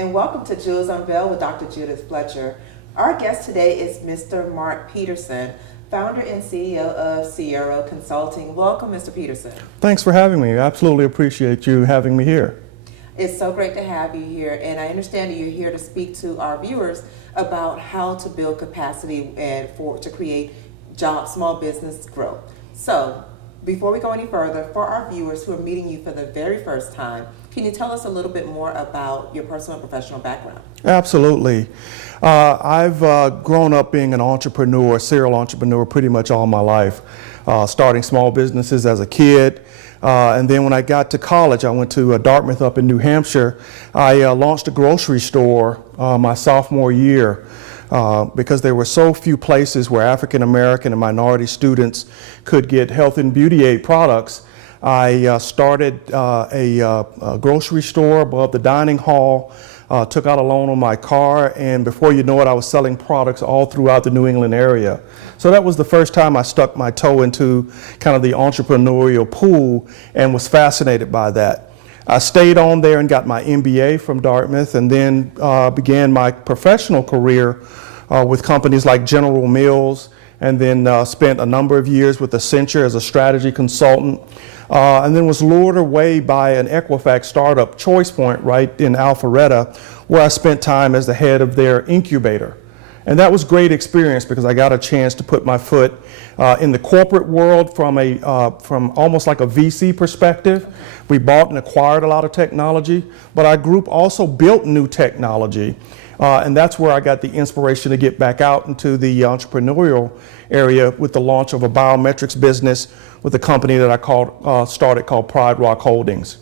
and welcome to Jewels Unveiled with Dr. Judith Fletcher. Our guest today is Mr. Mark Peterson, founder and CEO of Sierra Consulting. Welcome, Mr. Peterson. Thanks for having me. I absolutely appreciate you having me here. It's so great to have you here, and I understand that you're here to speak to our viewers about how to build capacity and to create small business growth. So, before we go any further, for our viewers who are meeting you for the very first time, can you tell us a little bit more about your personal and professional background? Absolutely. I've grown up being an entrepreneur, serial entrepreneur, pretty much all my life, starting small businesses as a kid. And then when I got to college, I went to Dartmouth up in New Hampshire. I launched a grocery store my sophomore year. Because there were so few places where African American and minority students could get health and beauty aid products, I started a grocery store above the dining hall, took out a loan on my car, and before you know it, I was selling products all throughout the New England area. So that was the first time I stuck my toe into kind of the entrepreneurial pool and was fascinated by that. I stayed on there and got my MBA from Dartmouth, and then began my professional career with companies like General Mills, and then spent a number of years with Accenture as a strategy consultant, and then was lured away by an Equifax startup, ChoicePoint, right in Alpharetta, where I spent time as the head of their incubator. And that was great experience because I got a chance to put my foot in the corporate world from almost like a VC perspective. We bought and acquired a lot of technology, but our group also built new technology. And that's where I got the inspiration to get back out into the entrepreneurial area with the launch of a biometrics business with a company that I started called Pride Rock Holdings.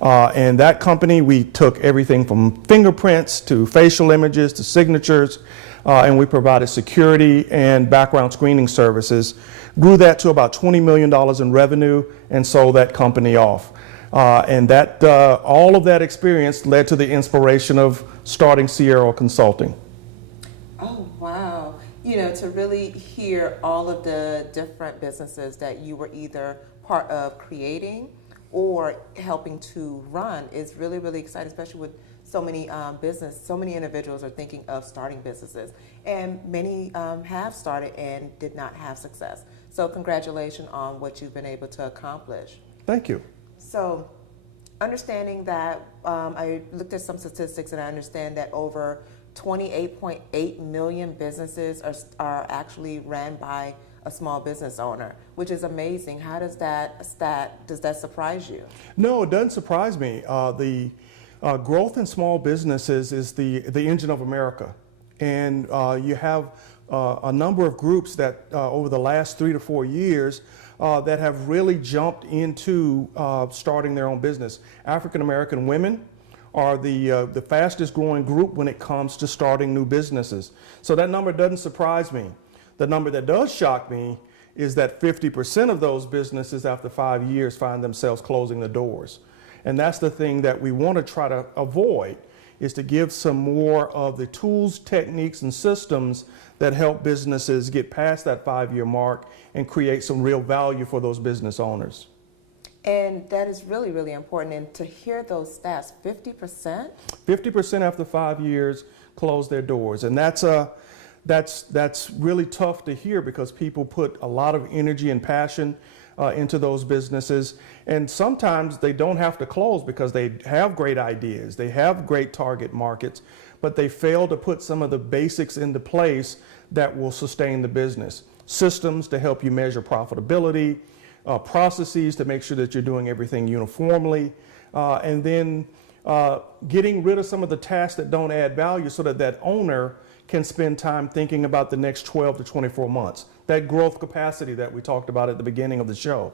And that company, we took everything from fingerprints to facial images to signatures, and we provided security and background screening services, grew that to about $20 million in revenue, and sold that company off. And that all of that experience led to the inspiration of starting Sierra Consulting. Oh, wow. You know, to really hear all of the different businesses that you were either part of creating or helping to run is really, really exciting, especially with so many so many individuals are thinking of starting businesses. And many have started and did not have success. So congratulations on what you've been able to accomplish. Thank you. So, understanding that, I looked at some statistics and I understand that over 28.8 million businesses are actually ran by a small business owner, which is amazing. How does that surprise you? No, it doesn't surprise me. The growth in small businesses is the engine of America. And you have a number of groups that over the last 3 to 4 years that have really jumped into starting their own business. African American women are the fastest growing group when it comes to starting new businesses. So that number doesn't surprise me. The number that does shock me is that 50% of those businesses after 5 years find themselves closing the doors. And that's the thing that we want to try to avoid, is to give some more of the tools, techniques, and systems that help businesses get past that 5-year mark and create some real value for those business owners. And that is really, really important. And to hear those stats, 50%? 50% after 5 years close their doors. And that's really tough to hear because people put a lot of energy and passion into those businesses. And sometimes they don't have to close because they have great ideas, they have great target markets, but they fail to put some of the basics into place that will sustain the business. Systems to help you measure profitability, processes to make sure that you're doing everything uniformly, and then getting rid of some of the tasks that don't add value so that that owner can spend time thinking about the next 12 to 24 months. That growth capacity that we talked about at the beginning of the show.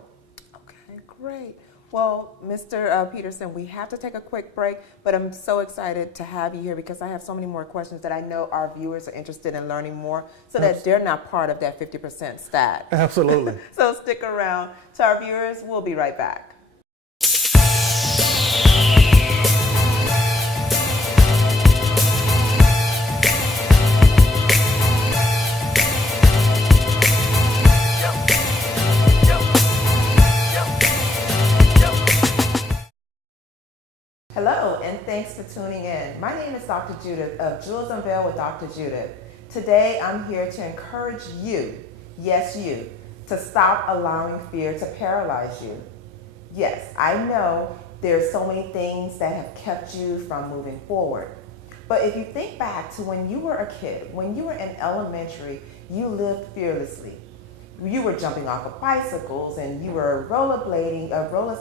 Okay, great. Well, Mr. Peterson, we have to take a quick break, but I'm so excited to have you here because I have so many more questions that I know our viewers are interested in learning more so that they're not part of that 50% stat. Absolutely. So stick around. To our viewers, we'll be right back. Hello, and thanks for tuning in. My name is Dr. Judith of Jewels Unveiled with Dr. Judith. Today, I'm here to encourage you, yes you, to stop allowing fear to paralyze you. Yes, I know there's so many things that have kept you from moving forward. But if you think back to when you were a kid, when you were in elementary, you lived fearlessly. You were jumping off of bicycles, and you were roller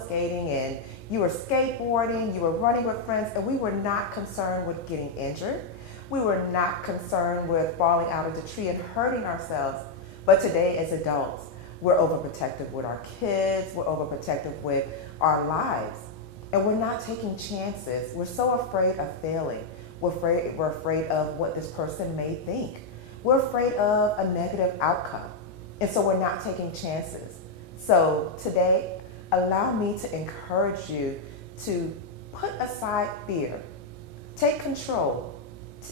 skating, and you were skateboarding, you were running with friends, and we were not concerned with getting injured. We were not concerned with falling out of the tree and hurting ourselves. But today, as adults, we're overprotective with our kids, we're overprotective with our lives, and we're not taking chances. We're so afraid of failing. We're afraid of what this person may think. We're afraid of a negative outcome. And so we're not taking chances. So today, allow me to encourage you to put aside fear, take control,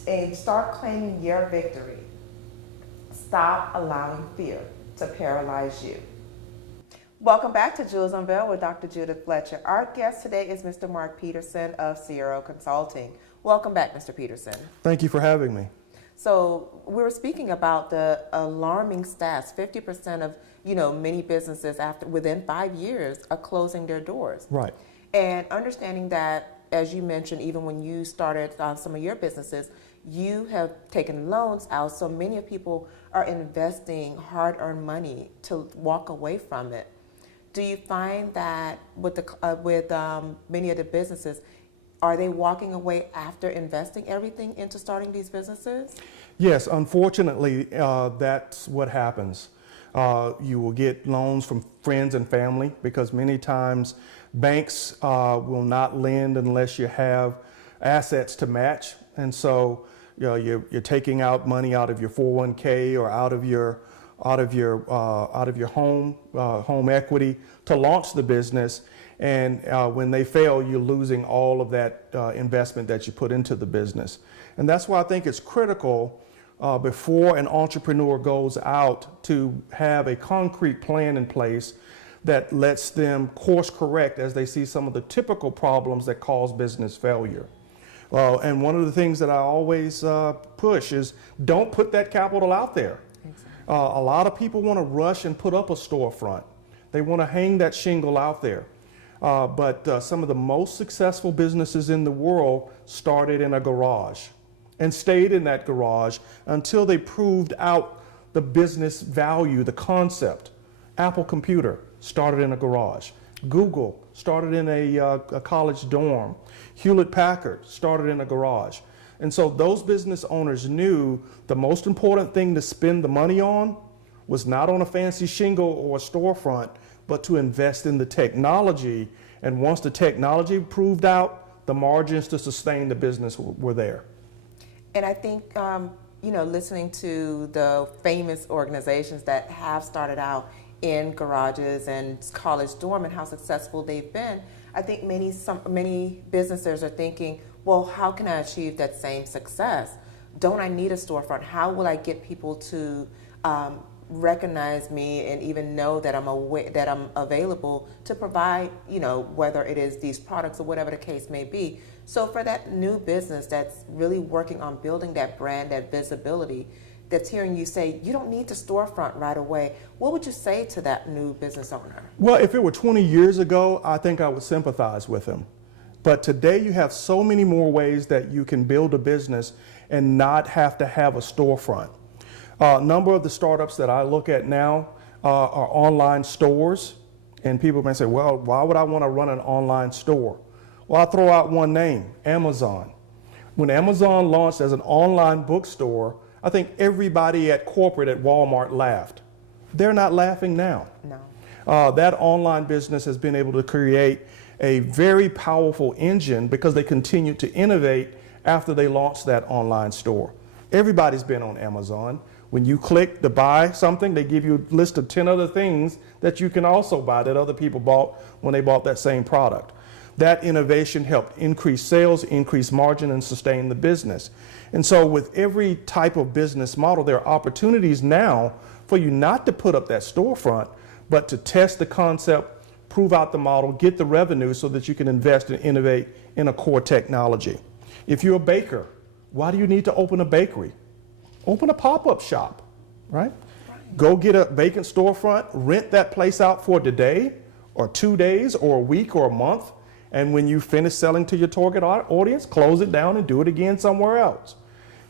and start claiming your victory. Stop allowing fear to paralyze you. Welcome back to Jewels Unveiled with Dr. Judith Fletcher. Our guest today is Mr. Mark Peterson of Sierra Consulting. Welcome back, Mr. Peterson. Thank you for having me. So we were speaking about the alarming stats. 50% of many businesses within 5 years are closing their doors. Right. And understanding that, as you mentioned, even when you started some of your businesses, you have taken loans out. So many people are investing hard-earned money to walk away from it. Do you find that with many of the businesses, are they walking away after investing everything into starting these businesses? Yes, unfortunately, that's what happens. You will get loans from friends and family because many times banks will not lend unless you have assets to match. And so you're taking out money out of your 401k or out of your home equity to launch the business. And when they fail, you're losing all of that investment that you put into the business. And that's why I think it's critical before an entrepreneur goes out to have a concrete plan in place that lets them course correct as they see some of the typical problems that cause business failure. And one of the things that I always push is don't put that capital out there. Exactly. A lot of people want to rush and put up a storefront. They want to hang that shingle out there. But some of the most successful businesses in the world started in a garage and stayed in that garage until they proved out the business value, the concept. Apple Computer started in a garage. Google started in a college dorm. Hewlett-Packard started in a garage. And so those business owners knew the most important thing to spend the money on was not on a fancy shingle or a storefront, but to invest in the technology. And once the technology proved out, the margins to sustain the business were there. And I think, listening to the famous organizations that have started out in garages and college dorm and how successful they've been, I think many businesses are thinking, well, how can I achieve that same success? Don't I need a storefront? How will I get people to recognize me and even know that I'm available to provide, whether it is these products or whatever the case may be. So for that new business that's really working on building that brand, that visibility, that's hearing you say you don't need the storefront right away, what would you say to that new business owner? Well, if it were 20 years ago, I think I would sympathize with him. But today you have so many more ways that you can build a business and not have to have a storefront. A number of the startups that I look at now are online stores. And people may say, well, why would I want to run an online store? Well, I'll throw out one name, Amazon. When Amazon launched as an online bookstore, I think everybody at corporate at Walmart laughed. They're not laughing now. No. That online business has been able to create a very powerful engine because they continued to innovate after they launched that online store. Everybody's been on Amazon. When you click to buy something, they give you a list of 10 other things that you can also buy that other people bought when they bought that same product. That innovation helped increase sales, increase margin, and sustain the business. And so with every type of business model, there are opportunities now for you not to put up that storefront, but to test the concept, prove out the model, get the revenue so that you can invest and innovate in a core technology. If you're a baker, why do you need to open a bakery? Open a pop-up shop, right? Go get a vacant storefront, rent that place out for today or 2 days or a week or a month, and when you finish selling to your target audience, close it down and do it again somewhere else.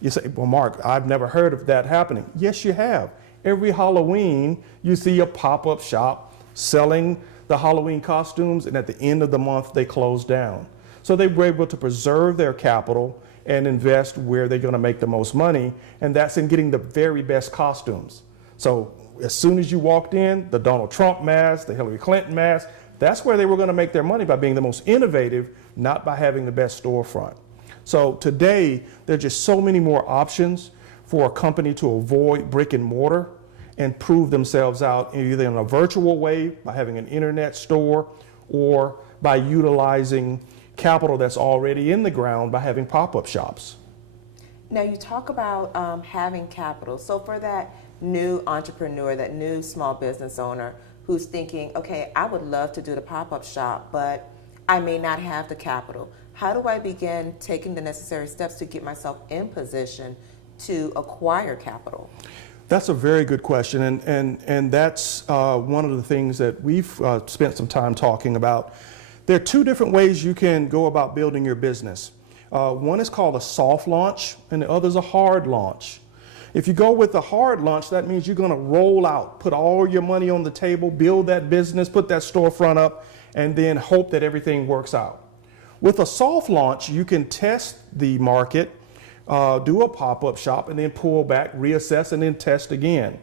You say, well, Mark, I've never heard of that happening. Yes, you have. Every Halloween, you see a pop-up shop selling the Halloween costumes, and at the end of the month, they close down. So they were able to preserve their capital and invest where they're going to make the most money, and that's in getting the very best costumes. So as soon as you walked in, the Donald Trump mask, the Hillary Clinton mask, that's where they were going to make their money, by being the most innovative, not by having the best storefront. So today, there are just so many more options for a company to avoid brick and mortar and prove themselves out either in a virtual way by having an internet store, or by utilizing capital that's already in the ground by having pop-up shops. Now you talk about having capital. So for that new entrepreneur, that new small business owner who's thinking, okay, I would love to do the pop-up shop, but I may not have the capital. How do I begin taking the necessary steps to get myself in position to acquire capital? That's a very good question, and that's one of the things that we've spent some time talking about. There are two different ways you can go about building your business. One is called a soft launch, and the other is a hard launch. If you go with the hard launch, that means you're going to roll out, put all your money on the table, build that business, put that storefront up, and then hope that everything works out. With a soft launch, you can test the market, do a pop-up shop, and then pull back, reassess, and then test again.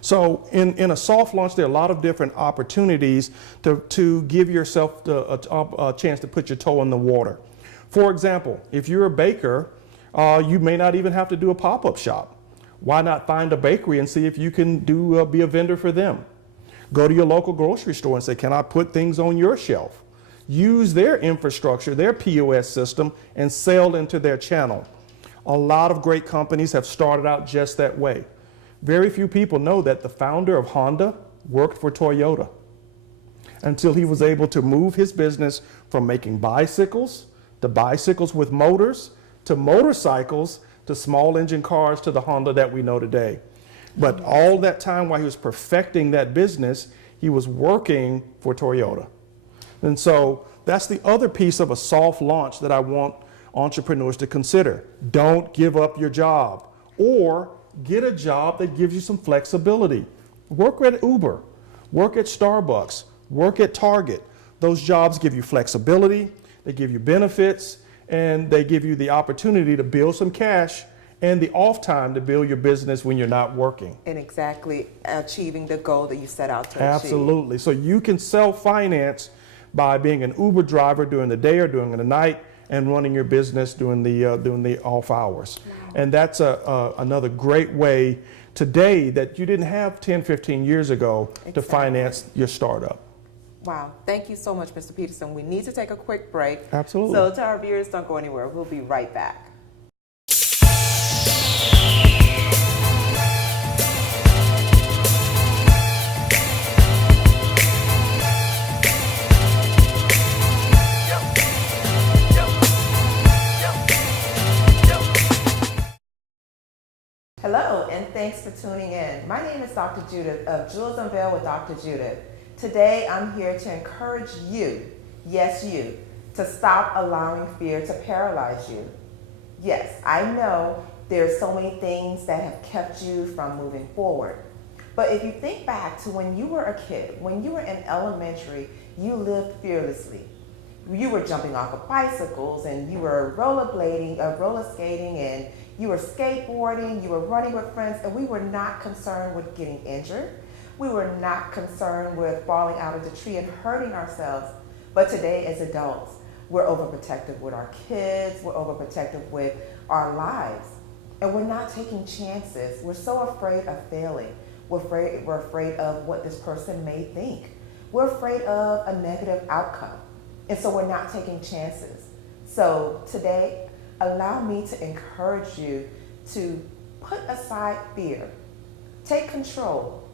So in a soft launch, there are a lot of different opportunities to give yourself a chance to put your toe in the water. For example, if you're a baker, you may not even have to do a pop-up shop. Why not find a bakery and see if you can be a vendor for them? Go to your local grocery store and say, can I put things on your shelf? Use their infrastructure, their POS system, and sell into their channel. A lot of great companies have started out just that way. Very few people know that the founder of Honda worked for Toyota until he was able to move his business from making bicycles to bicycles with motors to motorcycles to small engine cars to the Honda that we know today. But all that time while he was perfecting that business, he was working for Toyota. And so that's the other piece of a soft launch that I want entrepreneurs to consider. Don't give up your job, or get a job that gives you some flexibility. Work at Uber, work at Starbucks, work at Target. Those jobs give you flexibility, they give you benefits, and they give you the opportunity to build some cash and the off time to build your business when you're not working. And exactly achieving the goal that you set out to achieve. Absolutely. So you can self-finance by being an Uber driver during the day or during the night, and running your business during the off hours. Wow. And that's another great way today that you didn't have 10, 15 years ago to finance your startup. Wow. Thank you so much, Mr. Peterson. We need to take a quick break. Absolutely. So to our viewers, don't go anywhere. We'll be right back. Hello, and thanks for tuning in. My name is Dr. Judith of Jewels Unveiled with Dr. Judith. Today, I'm here to encourage you, yes you, to stop allowing fear to paralyze you. Yes, I know there's so many things that have kept you from moving forward. But if you think back to when you were a kid, when you were in elementary, you lived fearlessly. You were jumping off of bicycles, and you were roller skating, and you were skateboarding, you were running with friends, and we were not concerned with getting injured. We were not concerned with falling out of the tree and hurting ourselves. But today, as adults, we're overprotective with our kids, we're overprotective with our lives, and we're not taking chances. We're so afraid of failing. We're afraid of what this person may think. We're afraid of a negative outcome, and so we're not taking chances. So today, allow me to encourage you to put aside fear, take control,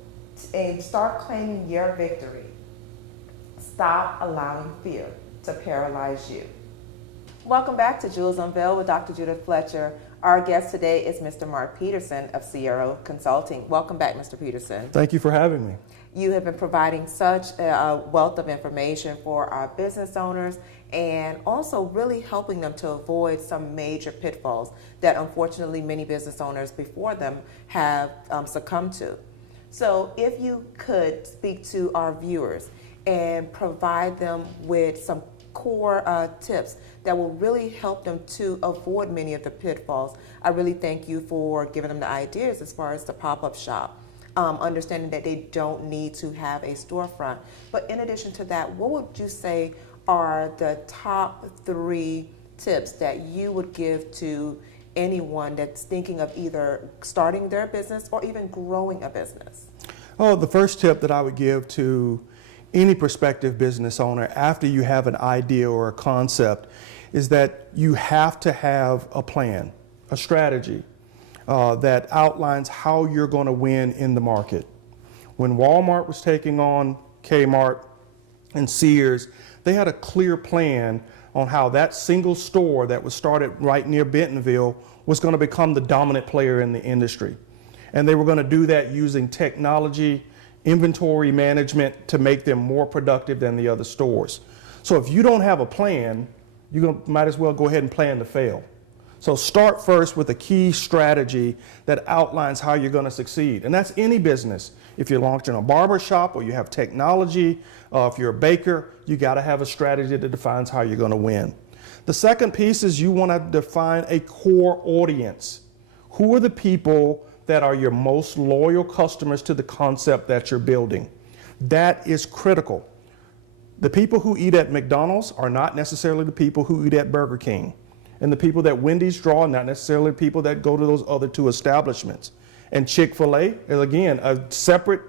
and start claiming your victory. Stop allowing fear to paralyze you. Welcome back to Jewels Unveiled with Dr. Judith Fletcher. Our guest today is Mr. Mark Peterson of Sierra Consulting. Welcome back, Mr. Peterson. Thank you for having me. You have been providing such a wealth of information for our business owners and also really helping them to avoid some major pitfalls that unfortunately many business owners before them have succumbed to. So if you could speak to our viewers and provide them with some core tips that will really help them to avoid many of the pitfalls. I really thank you for giving them the ideas as far as the pop-up shop, understanding that they don't need to have a storefront. But in addition to that, what would you say are the top 3 tips that you would give to anyone that's thinking of either starting their business or even growing a business? Oh, the first tip that I would give to any prospective business owner after you have an idea or a concept is that you have to have a plan, a strategy that outlines how you're going to win in the market. When Walmart was taking on Kmart and Sears, they had a clear plan on how that single store that was started right near Bentonville was going to become the dominant player in the industry. And they were going to do that using technology, inventory management to make them more productive than the other stores. So if you don't have a plan, you might as well go ahead and plan to fail. So start first with a key strategy that outlines how you're going to succeed. And that's any business. If you're launching a barber shop or you have technology, if you're a baker, you got to have a strategy that defines how you're going to win. The second piece is you want to define a core audience. Who are the people that are your most loyal customers to the concept that you're building? That is critical. The people who eat at McDonald's are not necessarily the people who eat at Burger King. And the people that Wendy's draw are not necessarily people that go to those other 2 establishments. And Chick-fil-A is, again, a separate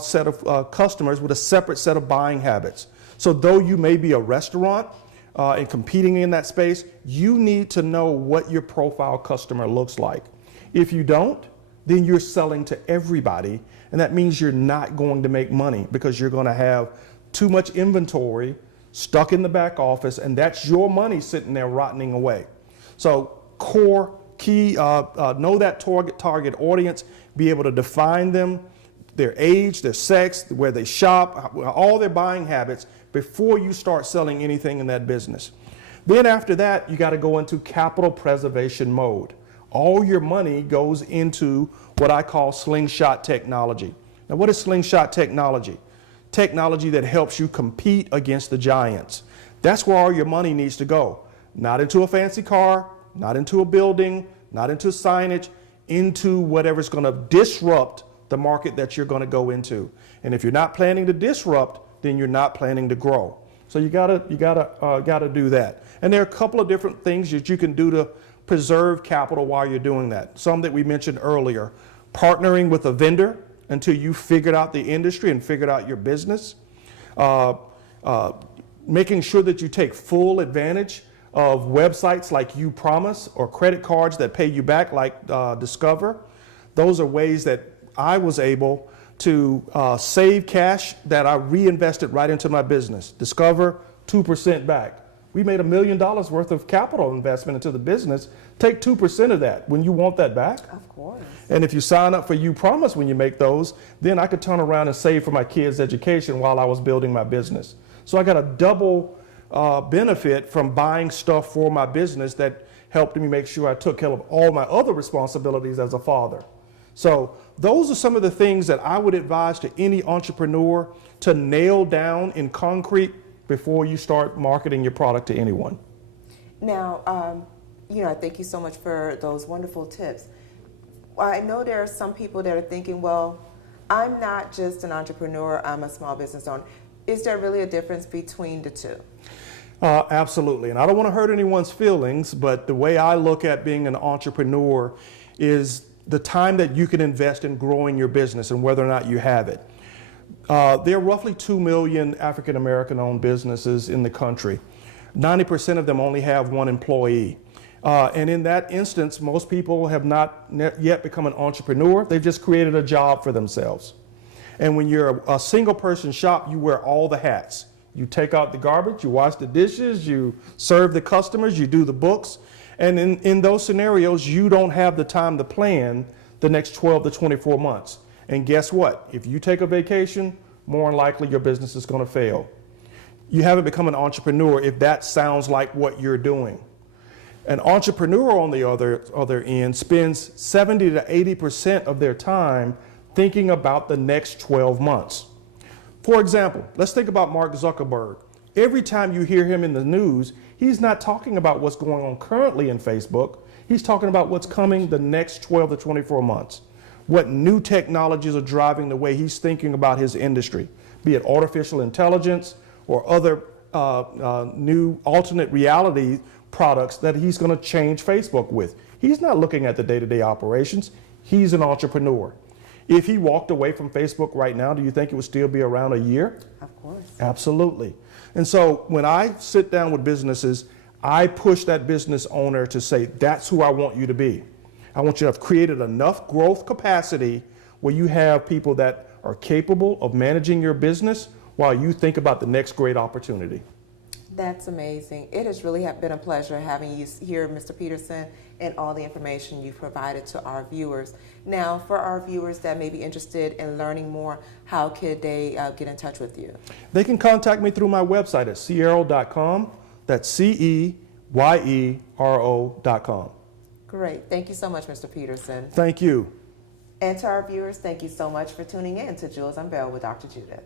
set of customers with a separate set of buying habits. So though you may be a restaurant and competing in that space, you need to know what your profile customer looks like. If you don't, then you're selling to everybody, and that means you're not going to make money because you're going to have too much inventory stuck in the back office, and that's your money sitting there rotting away. So core, key, know that target audience, be able to define them, their age, their sex, where they shop, all their buying habits before you start selling anything in that business. Then after that, you got to go into capital preservation mode. All your money goes into what I call slingshot technology. Now, what is slingshot technology? Technology that helps you compete against the giants. That's where all your money needs to go. Not into a fancy car, not into a building, not into signage, into whatever's going to disrupt the market that you're going to go into. And if you're not planning to disrupt, then you're not planning to grow. So you gotta do that. And there are a couple of different things that you can do to preserve capital while you're doing that. Some that we mentioned earlier, partnering with a vendor until you figured out the industry and figured out your business, making sure that you take full advantage of websites like You Promise or credit cards that pay you back like Discover. Those are ways that I was able to save cash that I reinvested right into my business. Discover, 2% back. We made $1 million worth of capital investment into the business. Take 2% of that when you want that back. Of course. And if you sign up for You Promise when you make those, then I could turn around and save for my kids' education while I was building my business. So I got a double benefit from buying stuff for my business that helped me make sure I took care of all my other responsibilities as a father. So those are some of the things that I would advise to any entrepreneur to nail down in concrete before you start marketing your product to anyone. Now, thank you so much for those wonderful tips. I know there are some people that are thinking, well, I'm not just an entrepreneur, I'm a small business owner. Is there really a difference between the two? Absolutely. And I don't want to hurt anyone's feelings, but the way I look at being an entrepreneur is the time that you can invest in growing your business and whether or not you have it. There are roughly 2 million African American owned businesses in the country. 90% of them only have 1 employee. And in that instance, most people have not yet become an entrepreneur. They've just created a job for themselves. And when you're a single person shop, you wear all the hats. You take out the garbage, you wash the dishes, you serve the customers, you do the books. And in those scenarios, you don't have the time to plan the next 12 to 24 months. And guess what? If you take a vacation, more than likely your business is going to fail. You haven't become an entrepreneur if that sounds like what you're doing. An entrepreneur, on the other end, spends 70 to 80% of their time thinking about the next 12 months. For example, let's think about Mark Zuckerberg. Every time you hear him in the news, he's not talking about what's going on currently in Facebook. He's talking about what's coming the next 12 to 24 months. What new technologies are driving the way he's thinking about his industry, be it artificial intelligence or other new alternate reality products that he's going to change Facebook with. He's not looking at the day-to-day operations. He's an entrepreneur. If he walked away from Facebook right now, do you think it would still be around a year? Of course. Absolutely. And so when I sit down with businesses, I push that business owner to say, that's who I want you to be. I want you to have created enough growth capacity where you have people that are capable of managing your business while you think about the next great opportunity. That's amazing. It has really been a pleasure having you here, Mr. Peterson, and all the information you've provided to our viewers. Now, for our viewers that may be interested in learning more, how could they get in touch with you? They can contact me through my website at ceyero.com. That's CEYERO.com. Great. Thank you so much, Mr. Peterson. Thank you. And to our viewers, thank you so much for tuning in to Jewels Unveiled with Dr. Judith.